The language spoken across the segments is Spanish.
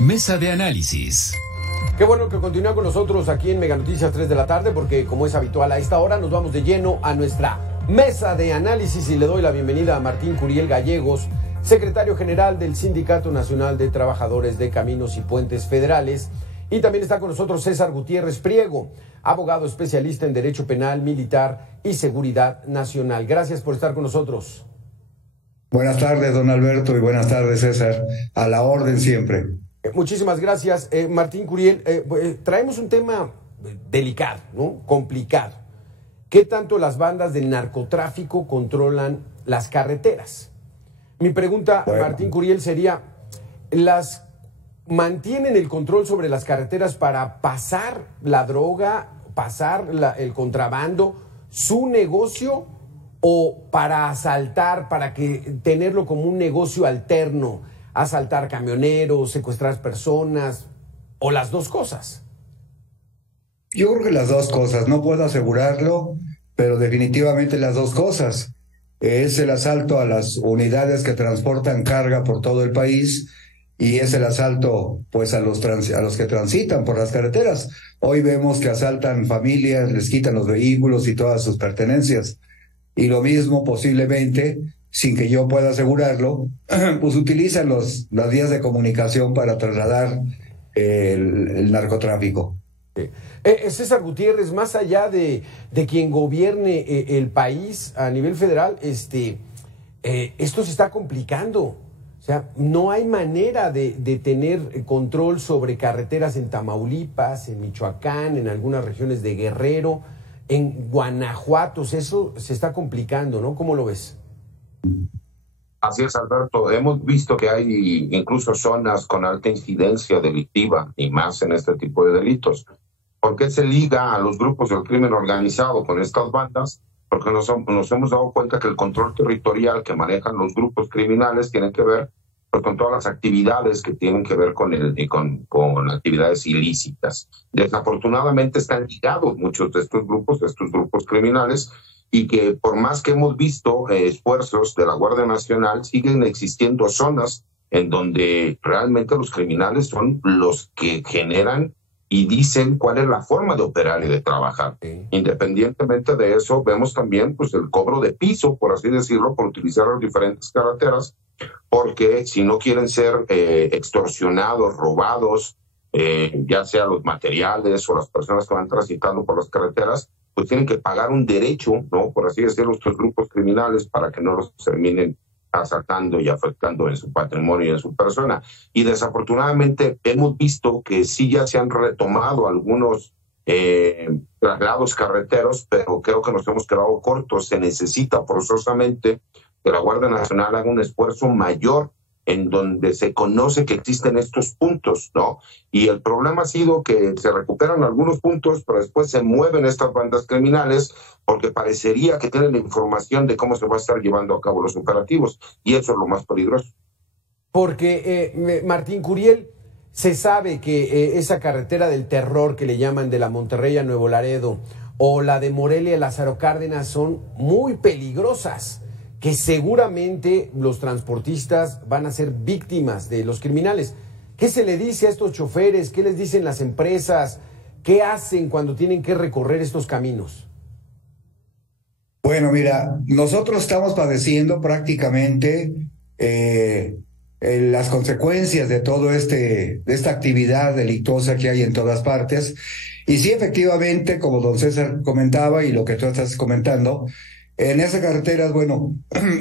Mesa de análisis. Qué bueno que continúa con nosotros aquí en Mega Noticias 3 de la tarde, porque como es habitual a esta hora, nos vamos de lleno a nuestra mesa de análisis y le doy la bienvenida a Martín Curiel Gallegos, secretario general del Sindicato Nacional de Trabajadores de Caminos y Puentes Federales. Y también está con nosotros César Gutiérrez Priego, abogado especialista en Derecho Penal, Militar y Seguridad Nacional. Gracias por estar con nosotros. Buenas tardes, don Alberto, y buenas tardes, César. A la orden siempre. Muchísimas gracias, Martín Curiel. Traemos un tema delicado, ¿no? Complicado. ¿Qué tanto las bandas del narcotráfico controlan las carreteras? Mi pregunta, Martín Curiel, sería, ¿las mantienen el control sobre las carreteras para pasar la droga, pasar el contrabando, su negocio, o para asaltar, para tenerlo como un negocio alterno, asaltar camioneros, secuestrar personas, o las dos cosas? Yo creo que las dos cosas, no puedo asegurarlo, pero definitivamente las dos cosas. Es el asalto a las unidades que transportan carga por todo el país y es el asalto pues a los que transitan por las carreteras. Hoy vemos que asaltan familias, les quitan los vehículos y todas sus pertenencias. Y lo mismo posiblemente, sin que yo pueda asegurarlo, pues utilizan las vías de comunicación para trasladar el narcotráfico. César Gutiérrez, más allá de quien gobierne el país a nivel federal, esto se está complicando. O sea, no hay manera de tener control sobre carreteras en Tamaulipas, en Michoacán, en algunas regiones de Guerrero, en Guanajuato. Eso se está complicando, ¿no? ¿Cómo lo ves? Así es, Alberto. Hemos visto que hay incluso zonas con alta incidencia delictiva y más en este tipo de delitos. ¿Por qué se liga a los grupos del crimen organizado con estas bandas? Porque nos hemos dado cuenta que el control territorial que manejan los grupos criminales tiene que ver pues, con todas las actividades que tienen que ver con actividades ilícitas. Desafortunadamente están ligados muchos de estos grupos criminales, y que por más que hemos visto esfuerzos de la Guardia Nacional, siguen existiendo zonas en donde realmente los criminales son los que generan y dicen cuál es la forma de operar y de trabajar. Sí. Independientemente de eso, vemos también pues el cobro de piso, por así decirlo, por utilizar las diferentes carreteras, porque si no quieren ser extorsionados, robados, ya sea los materiales o las personas que van transitando por las carreteras, pues tienen que pagar un derecho, ¿no? Por así decirlo, estos grupos criminales para que no los terminen asaltando y afectando en su patrimonio y en su persona. Y desafortunadamente hemos visto que sí ya se han retomado algunos traslados carreteros, pero creo que nos hemos quedado cortos. Se necesita forzosamente que la Guardia Nacional haga un esfuerzo mayor en donde se conoce que existen estos puntos, ¿no? Y el problema ha sido que se recuperan algunos puntos, pero después se mueven estas bandas criminales porque parecería que tienen la información de cómo se va a estar llevando a cabo los operativos, y eso es lo más peligroso. Porque, Martín Curiel, se sabe que esa carretera del terror que le llaman de la Monterrey a Nuevo Laredo o la de Morelia a Lázaro Cárdenas son muy peligrosas, que seguramente los transportistas van a ser víctimas de los criminales. ¿Qué se le dice a estos choferes? ¿Qué les dicen las empresas? ¿Qué hacen cuando tienen que recorrer estos caminos? Bueno, mira, nosotros estamos padeciendo prácticamente las consecuencias de todo de esta actividad delictuosa que hay en todas partes. Y sí, efectivamente, como don César comentaba y lo que tú estás comentando, en esas carreteras, bueno,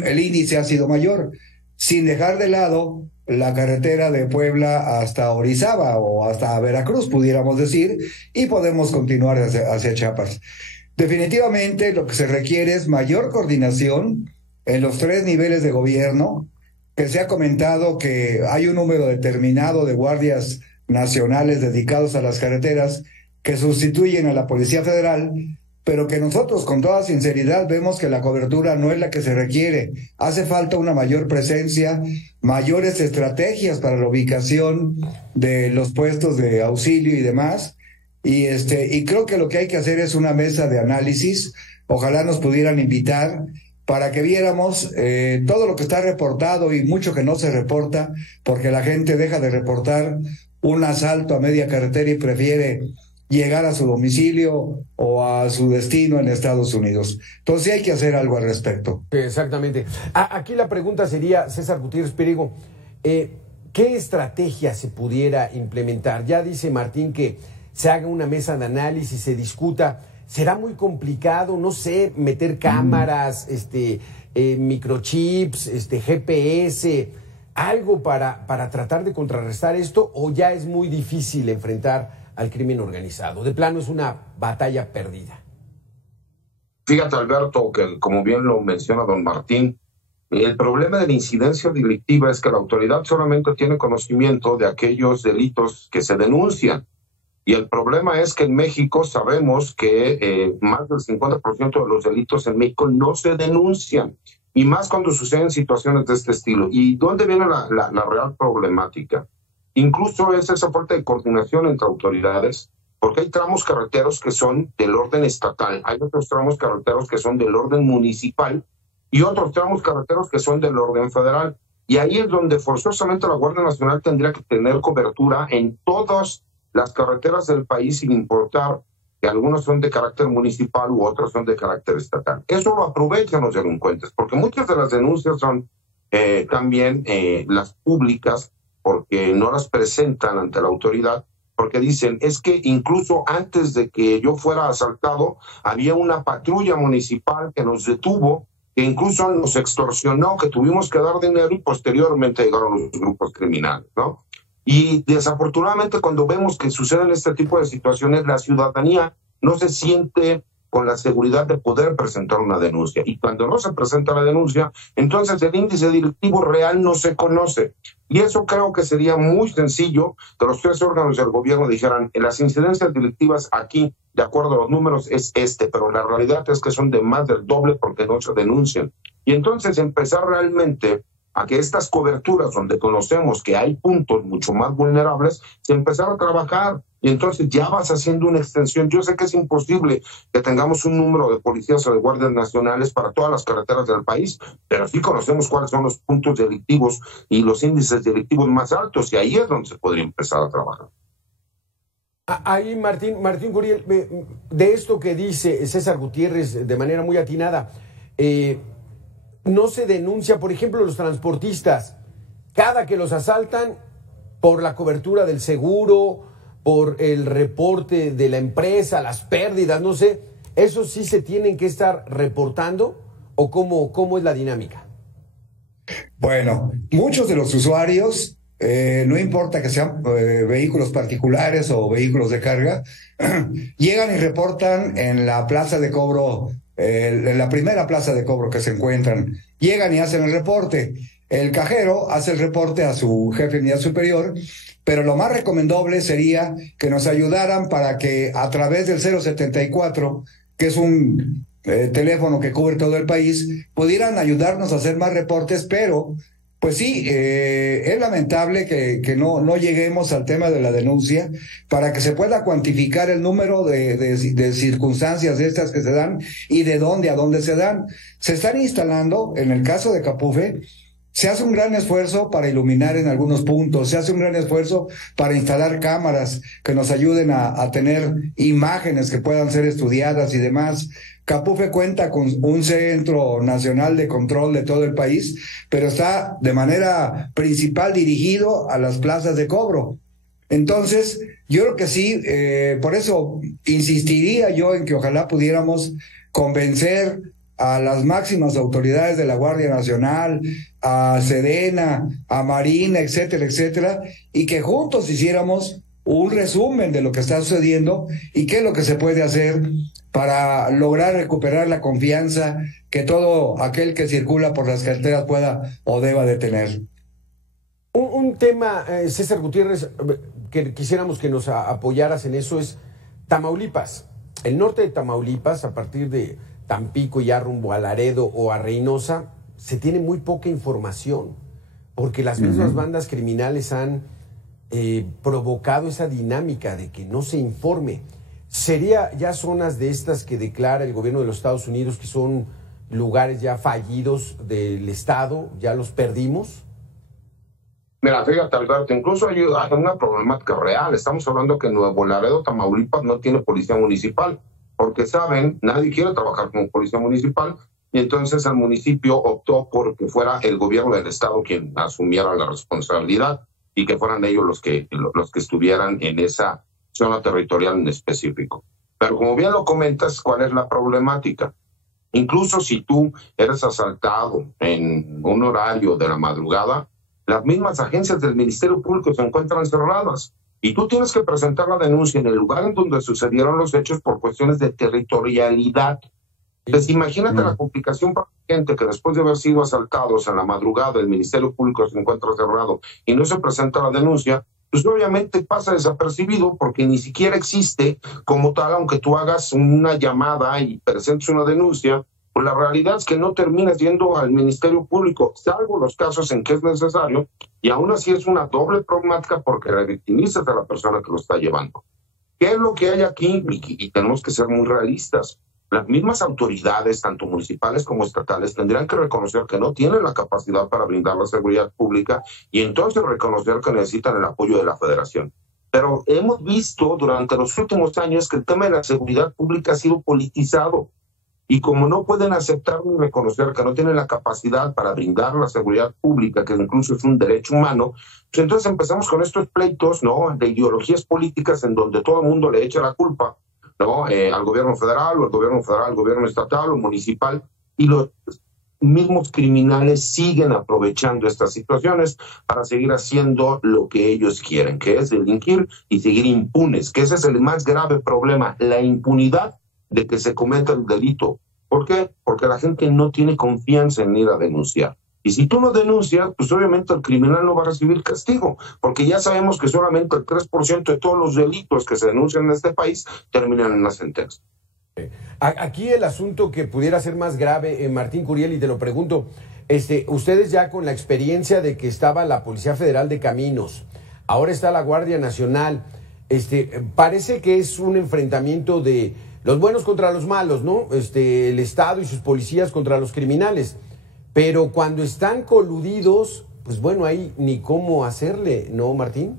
el índice ha sido mayor, sin dejar de lado la carretera de Puebla hasta Orizaba o hasta Veracruz, pudiéramos decir, y podemos continuar hacia Chiapas. Definitivamente lo que se requiere es mayor coordinación en los 3 niveles de gobierno, que se ha comentado que hay un número determinado de guardias nacionales dedicados a las carreteras que sustituyen a la Policía Federal, pero que nosotros con toda sinceridad vemos que la cobertura no es la que se requiere. Hace falta una mayor presencia, mayores estrategias para la ubicación de los puestos de auxilio y demás. Y creo que lo que hay que hacer es una mesa de análisis. Ojalá nos pudieran invitar para que viéramos todo lo que está reportado y mucho que no se reporta, porque la gente deja de reportar un asalto a media carretera y prefiere llegar a su domicilio o a su destino en Estados Unidos. Entonces sí hay que hacer algo al respecto. Exactamente. Aquí la pregunta sería, César Gutiérrez Perigo, ¿qué estrategia se pudiera implementar? Ya dice Martín que se haga una mesa de análisis, se discuta. ¿Será muy complicado, no sé, meter cámaras, microchips, GPS, algo para tratar de contrarrestar esto, o ya es muy difícil enfrentar al crimen organizado? De plano es una batalla perdida. Fíjate, Alberto, que como bien lo menciona don Martín, el problema de la incidencia delictiva es que la autoridad solamente tiene conocimiento de aquellos delitos que se denuncian. Y el problema es que en México sabemos que más del 50% de los delitos en México no se denuncian, y más cuando suceden situaciones de este estilo. ¿Y dónde viene la real problemática? Incluso es esa falta de coordinación entre autoridades, porque hay tramos carreteros que son del orden estatal, hay otros tramos carreteros que son del orden municipal y otros tramos carreteros que son del orden federal. Y ahí es donde forzosamente la Guardia Nacional tendría que tener cobertura en todas las carreteras del país, sin importar que algunos son de carácter municipal u otros son de carácter estatal. Eso lo aprovechan los delincuentes, porque muchas de las denuncias son también las públicas, porque no las presentan ante la autoridad, porque dicen, es que incluso antes de que yo fuera asaltado, había una patrulla municipal que nos detuvo, que incluso nos extorsionó, que tuvimos que dar dinero y posteriormente llegaron los grupos criminales, ¿no? Y desafortunadamente cuando vemos que suceden este tipo de situaciones, la ciudadanía no se siente con la seguridad de poder presentar una denuncia. Y cuando no se presenta la denuncia, entonces el índice delictivo real no se conoce. Y eso creo que sería muy sencillo que los tres órganos del gobierno dijeran, en las incidencias delictivas aquí, de acuerdo a los números, es pero la realidad es que son de más del doble porque no se denuncian. Y entonces empezar realmente a que estas coberturas donde conocemos que hay puntos mucho más vulnerables, se empezaron a trabajar y entonces ya vas haciendo una extensión. Yo sé que es imposible que tengamos un número de policías o de guardias nacionales para todas las carreteras del país, pero sí conocemos cuáles son los puntos delictivos y los índices delictivos más altos y ahí es donde se podría empezar a trabajar. Ahí, Martín Curiel, de esto que dice César Gutiérrez de manera muy atinada, no se denuncia, por ejemplo, los transportistas, cada que los asaltan, por la cobertura del seguro, por el reporte de la empresa, las pérdidas, no sé, ¿eso sí se tienen que estar reportando o cómo es la dinámica? Bueno, muchos de los usuarios, no importa que sean vehículos particulares o vehículos de carga, llegan y reportan en la plaza de cobro, en la primera plaza de cobro que se encuentran, llegan y hacen el reporte. El cajero hace el reporte a su jefe de unidad superior, pero lo más recomendable sería que nos ayudaran para que a través del 074, que es un teléfono que cubre todo el país, pudieran ayudarnos a hacer más reportes, pero pues sí, es lamentable que no lleguemos al tema de la denuncia para que se pueda cuantificar el número de circunstancias de estas que se dan y de dónde a dónde se dan. Se están instalando, en el caso de Capufe, se hace un gran esfuerzo para iluminar en algunos puntos, se hace un gran esfuerzo para instalar cámaras que nos ayuden a tener imágenes que puedan ser estudiadas y demás. Capufe cuenta con un centro nacional de control de todo el país, pero está de manera principal dirigido a las plazas de cobro. Entonces, yo creo que sí, por eso insistiría yo en que ojalá pudiéramos convencer a las máximas autoridades de la Guardia Nacional, a Sedena, a Marina, etcétera, etcétera, y que juntos hiciéramos un resumen de lo que está sucediendo y qué es lo que se puede hacer para lograr recuperar la confianza que todo aquel que circula por las carreteras pueda o deba de tener. Un tema, César Gutiérrez, que quisiéramos que nos apoyaras en eso es Tamaulipas. El norte de Tamaulipas, a partir de Tampico y ya rumbo a Laredo o a Reynosa, se tiene muy poca información, porque las mismas bandas criminales han provocado esa dinámica de que no se informe. ¿Sería ya zonas de estas que declara el gobierno de los Estados Unidos que son lugares ya fallidos del Estado, ya los perdimos? Mira, fíjate, Alberto, incluso hay una problemática real. Estamos hablando que Nuevo Laredo, Tamaulipas, no tiene policía municipal, porque saben, nadie quiere trabajar como policía municipal, y entonces el municipio optó por que fuera el gobierno del Estado quien asumiera la responsabilidad y que fueran ellos los que estuvieran en esa zona territorial en específico. Pero como bien lo comentas, ¿cuál es la problemática? Incluso si tú eres asaltado en un horario de la madrugada, las mismas agencias del Ministerio Público se encuentran cerradas y tú tienes que presentar la denuncia en el lugar en donde sucedieron los hechos por cuestiones de territorialidad. Entonces, imagínate la complicación para la gente que después de haber sido asaltados en la madrugada, el Ministerio Público se encuentra cerrado y no se presenta la denuncia, pues obviamente pasa desapercibido porque ni siquiera existe como tal, aunque tú hagas una llamada y presentes una denuncia, pues la realidad es que no terminas yendo al Ministerio Público, salvo los casos en que es necesario, y aún así es una doble problemática porque revictimizas a la persona que lo está llevando. ¿Qué es lo que hay aquí? Y tenemos que ser muy realistas. Las mismas autoridades, tanto municipales como estatales, tendrían que reconocer que no tienen la capacidad para brindar la seguridad pública y entonces reconocer que necesitan el apoyo de la Federación. Pero hemos visto durante los últimos años que el tema de la seguridad pública ha sido politizado. Y como no pueden aceptar ni reconocer que no tienen la capacidad para brindar la seguridad pública, que incluso es un derecho humano, pues entonces empezamos con estos pleitos, ¿no?, de ideologías políticas en donde todo el mundo le echa la culpa, ¿no?, al gobierno federal, o al gobierno estatal o municipal, y los mismos criminales siguen aprovechando estas situaciones para seguir haciendo lo que ellos quieren, que es delinquir y seguir impunes, que ese es el más grave problema, la impunidad de que se cometa el delito. ¿Por qué? Porque la gente no tiene confianza en ir a denunciar. Y si tú no denuncias, pues obviamente el criminal no va a recibir castigo, porque ya sabemos que solamente el 3% de todos los delitos que se denuncian en este país terminan en una sentencia. Aquí el asunto que pudiera ser más grave, Martín Curiel, y te lo pregunto, ustedes ya con la experiencia de que estaba la Policía Federal de Caminos, ahora está la Guardia Nacional, parece que es un enfrentamiento de los buenos contra los malos, ¿no? El Estado y sus policías contra los criminales. Pero cuando están coludidos, pues bueno, ahí ni cómo hacerle, ¿no, Martín?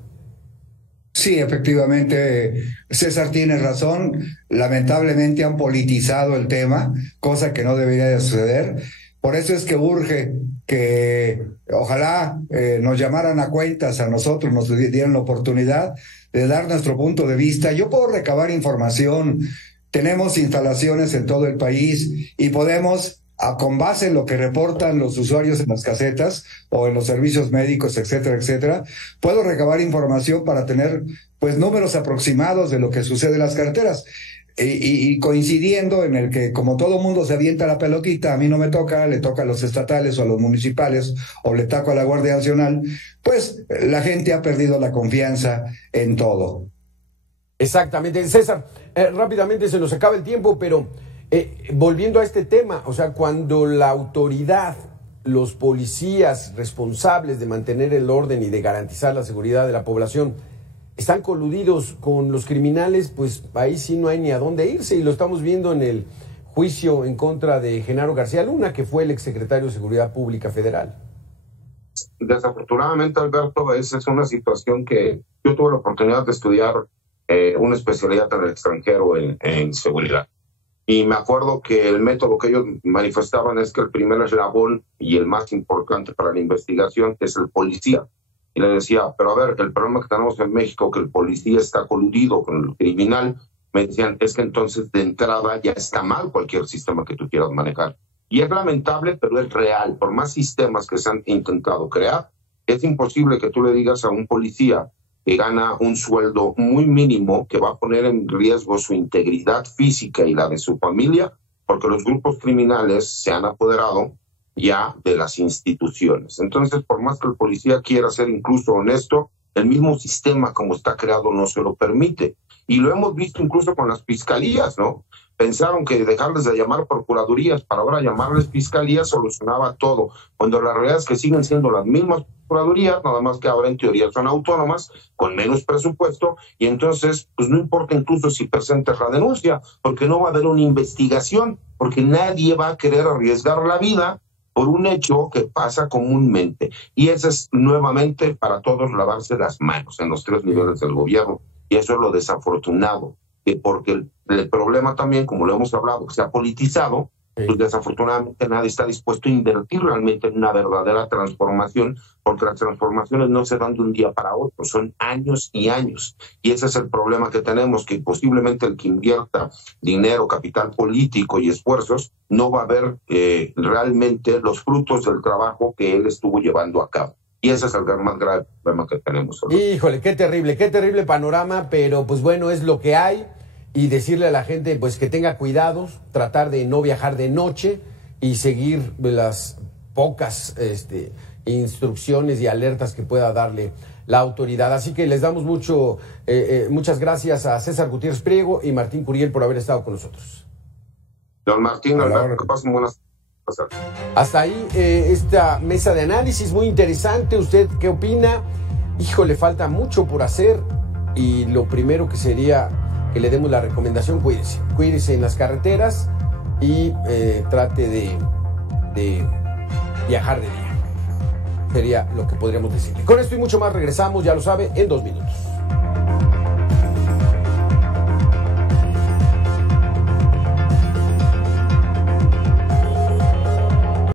Sí, efectivamente, César tiene razón. Lamentablemente han politizado el tema, cosa que no debería de suceder. Por eso es que urge que ojalá nos llamaran a cuentas a nosotros, nos dieran la oportunidad de dar nuestro punto de vista. Yo puedo recabar información. Tenemos instalaciones en todo el país y podemos, con base en lo que reportan los usuarios en las casetas o en los servicios médicos, etcétera, etcétera, puedo recabar información para tener pues números aproximados de lo que sucede en las carreteras. Y coincidiendo en el que como todo mundo se avienta la pelotita, a mí no me toca, le toca a los estatales o a los municipales o le toca a la Guardia Nacional, pues la gente ha perdido la confianza en todo. Exactamente. César, rápidamente se nos acaba el tiempo, pero volviendo a este tema, o sea, cuando la autoridad, los policías responsables de mantener el orden y de garantizar la seguridad de la población están coludidos con los criminales, pues ahí sí no hay ni a dónde irse, y lo estamos viendo en el juicio en contra de Genaro García Luna, que fue el exsecretario de Seguridad Pública Federal. Desafortunadamente, Alberto, esa es una situación que yo tuve la oportunidad de estudiar una especialidad en el extranjero en seguridad. Y me acuerdo que el método que ellos manifestaban es que el primer eslabón y el más importante para la investigación es el policía. Y le decía, pero a ver, el problema que tenemos en México, que el policía está coludido con el criminal, me decían, es que entonces de entrada ya está mal cualquier sistema que tú quieras manejar. Y es lamentable, pero es real. Por más sistemas que se han intentado crear, es imposible que tú le digas a un policía que gana un sueldo muy mínimo, que va a poner en riesgo su integridad física y la de su familia, porque los grupos criminales se han apoderado ya de las instituciones. Entonces, por más que el policía quiera ser incluso honesto, el mismo sistema como está creado no se lo permite. Y lo hemos visto incluso con las fiscalías, ¿no? Pensaron que dejarles de llamar procuradurías para ahora llamarles fiscalías solucionaba todo, cuando la realidad es que siguen siendo las mismas procuradurías, nada más que ahora en teoría son autónomas, con menos presupuesto, y entonces pues no importa incluso si presentes la denuncia, porque no va a haber una investigación, porque nadie va a querer arriesgar la vida por un hecho que pasa comúnmente. Y eso es nuevamente para todos lavarse las manos en los 3 niveles del gobierno, y eso es lo desafortunado, porque el problema también, como lo hemos hablado, que se ha politizado, pues desafortunadamente nadie está dispuesto a invertir realmente en una verdadera transformación, porque las transformaciones no se dan de un día para otro, son años y años. Y ese es el problema que tenemos, que posiblemente el que invierta dinero, capital político y esfuerzos, no va a ver realmente los frutos del trabajo que él estuvo llevando a cabo. Y ese es el más grave problema que tenemos. Híjole, qué terrible panorama, pero pues bueno, es lo que hay. Y decirle a la gente pues que tenga cuidados, tratar de no viajar de noche y seguir las pocas instrucciones y alertas que pueda darle la autoridad. Así que les damos muchas gracias a César Gutiérrez Priego y Martín Curiel por haber estado con nosotros. Don Martín, Alberto, que pasen buenas. Hasta ahí esta mesa de análisis muy interesante. ¿Usted qué opina? Híjole, falta mucho por hacer y lo primero que sería que le demos la recomendación, cuídese en las carreteras y trate de viajar de día. Sería lo que podríamos decirle. Con esto y mucho más regresamos, ya lo sabe, en 2 minutos.